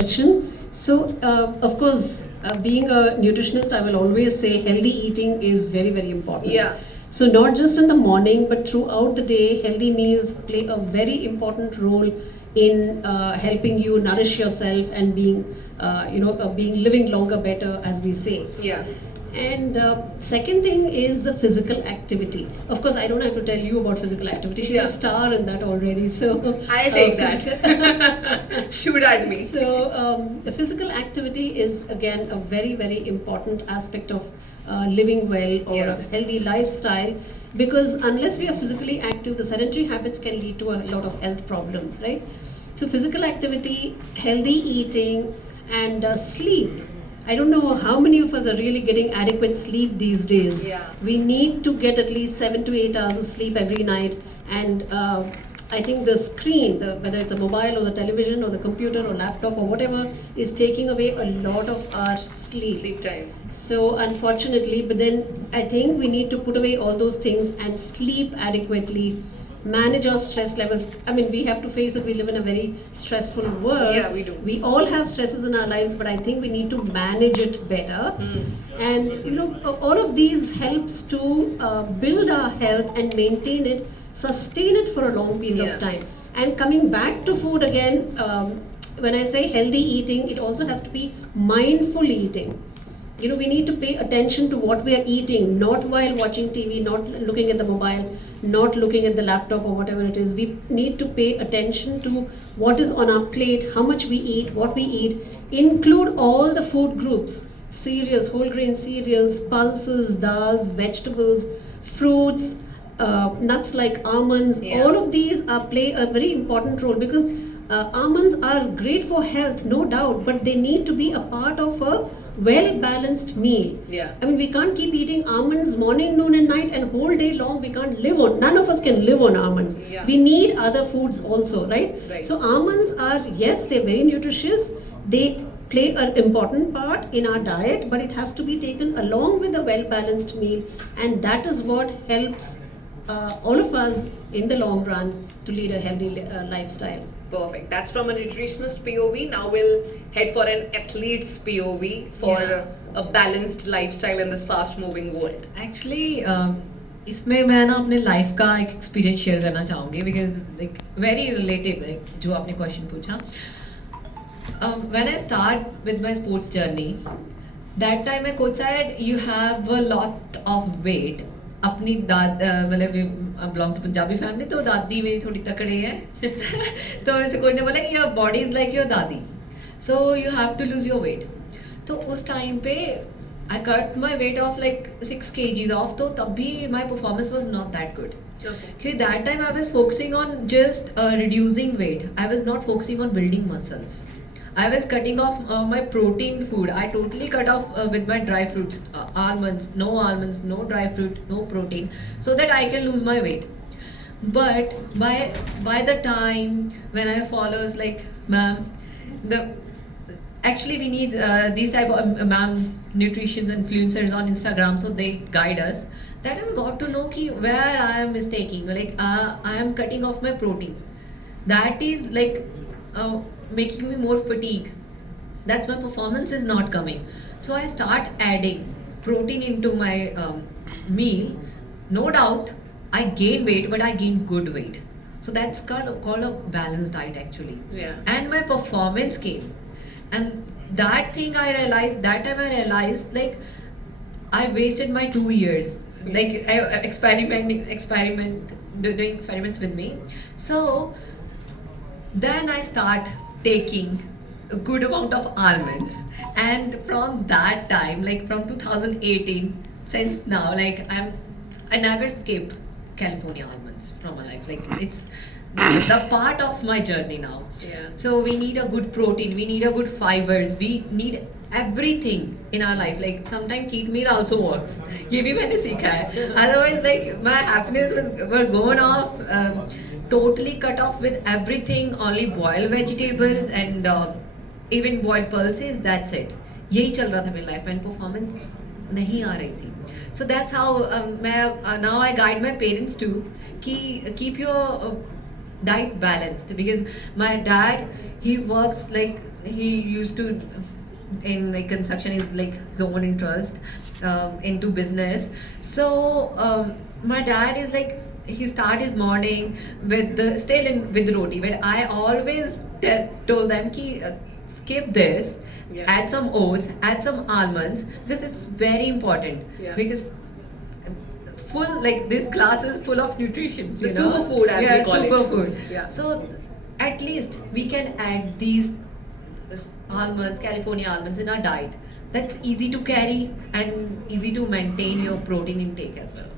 question. So, of course, being a nutritionist, I will always say healthy eating is very, very important. Yeah. So, not just in the morning, but throughout the day, healthy meals play a very important role in helping you nourish yourself and being, being living longer, better, as we say. Yeah. And second thing is the physical activity. Of course, I don't have to tell you about physical activity. She's Yeah. a star in that already. So I'll take that. Shoot at me. So the physical activity is again a very, very important aspect of living well or Yeah. a healthy lifestyle, because unless we are physically active, the sedentary habits can lead to a lot of health problems, right? So physical activity, healthy eating, and sleep. I don't know how many of us are really getting adequate sleep these days. Yeah. We need to get at least 7 to 8 hours of sleep every night, and I think the screen, whether it's a mobile or the television or the computer or laptop or whatever, is taking away a lot of our sleep. Sleep time. So unfortunately, but then I think we need to put away all those things and sleep adequately, manage our stress levels. I mean, we have to face it. We live in a very stressful world. Yeah, we do. We all have stresses in our lives, but I think we need to manage it better. And all of these helps to build our health and maintain it, sustain it for a long period Yeah. of time. And coming back to food again, when I say healthy eating, it also has to be mindful eating. We need to pay attention to what we are eating, not while watching TV, not looking at the mobile, not looking at the laptop or whatever it is. We need to pay attention to what is on our plate, how much we eat, what we eat. Include all the food groups: cereals, whole grain cereals, pulses, dals, vegetables, fruits, nuts like almonds. Yeah. All of these play a very important role, because almonds are great for health, no doubt, but they need to be a part of a well balanced meal. Yeah. I mean, we can't keep eating almonds morning, noon, and night, and whole day long. We can't live on. None of us can live on almonds. Yeah. We need other foods also, right? Right. So almonds are, yes, they're very nutritious. They play an important part in our diet, but it has to be taken along with a well balanced meal, and that is what helps all of us in the long run to lead a healthy lifestyle. Perfect. That's from a nutritionist POV. Now we'll head for an athlete's POV for Yeah. a balanced lifestyle in this fast-moving world. Actually इसमें मैं ना अपने life का एक experience share करना चाहूँगी because like very relative है जो आपने क्वेश्चन पूछा. When I start with my sports journey, that time my coach said you have a lot of weight. अपनी मतलब बिलोंग टू पंजाबी फैमिली, तो दादी मेरी थोड़ी तकड़े है तो मेरे से कोई ने बोला कि your body is like your दादी, so you have to lose your weight. तो उस टाइम पे I cut my weight off like 6 kgs off, तो तब भी my performance was not that good. Okay, that time I was focusing on just reducing weight. I was not focusing on building muscles. I was cutting off my protein food. I totally cut off with my dry fruits, almonds, no dry fruit, no protein, so that I can lose my weight. But by the time when I follows like ma'am, the actually we need these type of ma'am nutrition influencers on Instagram, so they guide us. That I got to know ki where I am mistaking, like I am cutting off my protein. That is like making me more fatigue. That's my performance is not coming. So I start adding protein into my meal. No doubt I gain weight, but I gain good weight. So that's called a balanced diet actually. Yeah. And my performance came. And that thing I realized, that time I realized like I wasted my 2 years. Like doing experiments with me. So then I start taking a good amount of almonds, and from that time, like from 2018, since now, like I never skip California almonds from my life. Like it's the part of my journey now. Yeah. So we need a good protein, we need a good fibers, we need everything in our life. Like sometimes cheat meal also works. ये भी मैंने सीखा है. Otherwise, like my happiness was gone off. Totally cut off with everything. Only boil vegetables and even boiled pulses. That's it. यही चल रहा था मेरी life and performance नहीं आ रही थी. So that's how मैं now I guide my parents too कि keep your diet balanced, because my dad, he works like he used to in like construction is like his own interest into business. So my dad is like he start his morning with the still in with roti, but I always told them ki skip this, Yeah. add some oats, add some almonds, because it's very important. Yeah. Because full like this glass is full of nutrition, The you know, superfood, as yeah, we call it. superfood. Yeah. So at least we can add these almonds, California almonds in our diet. That's easy to carry and easy to maintain your protein intake as well.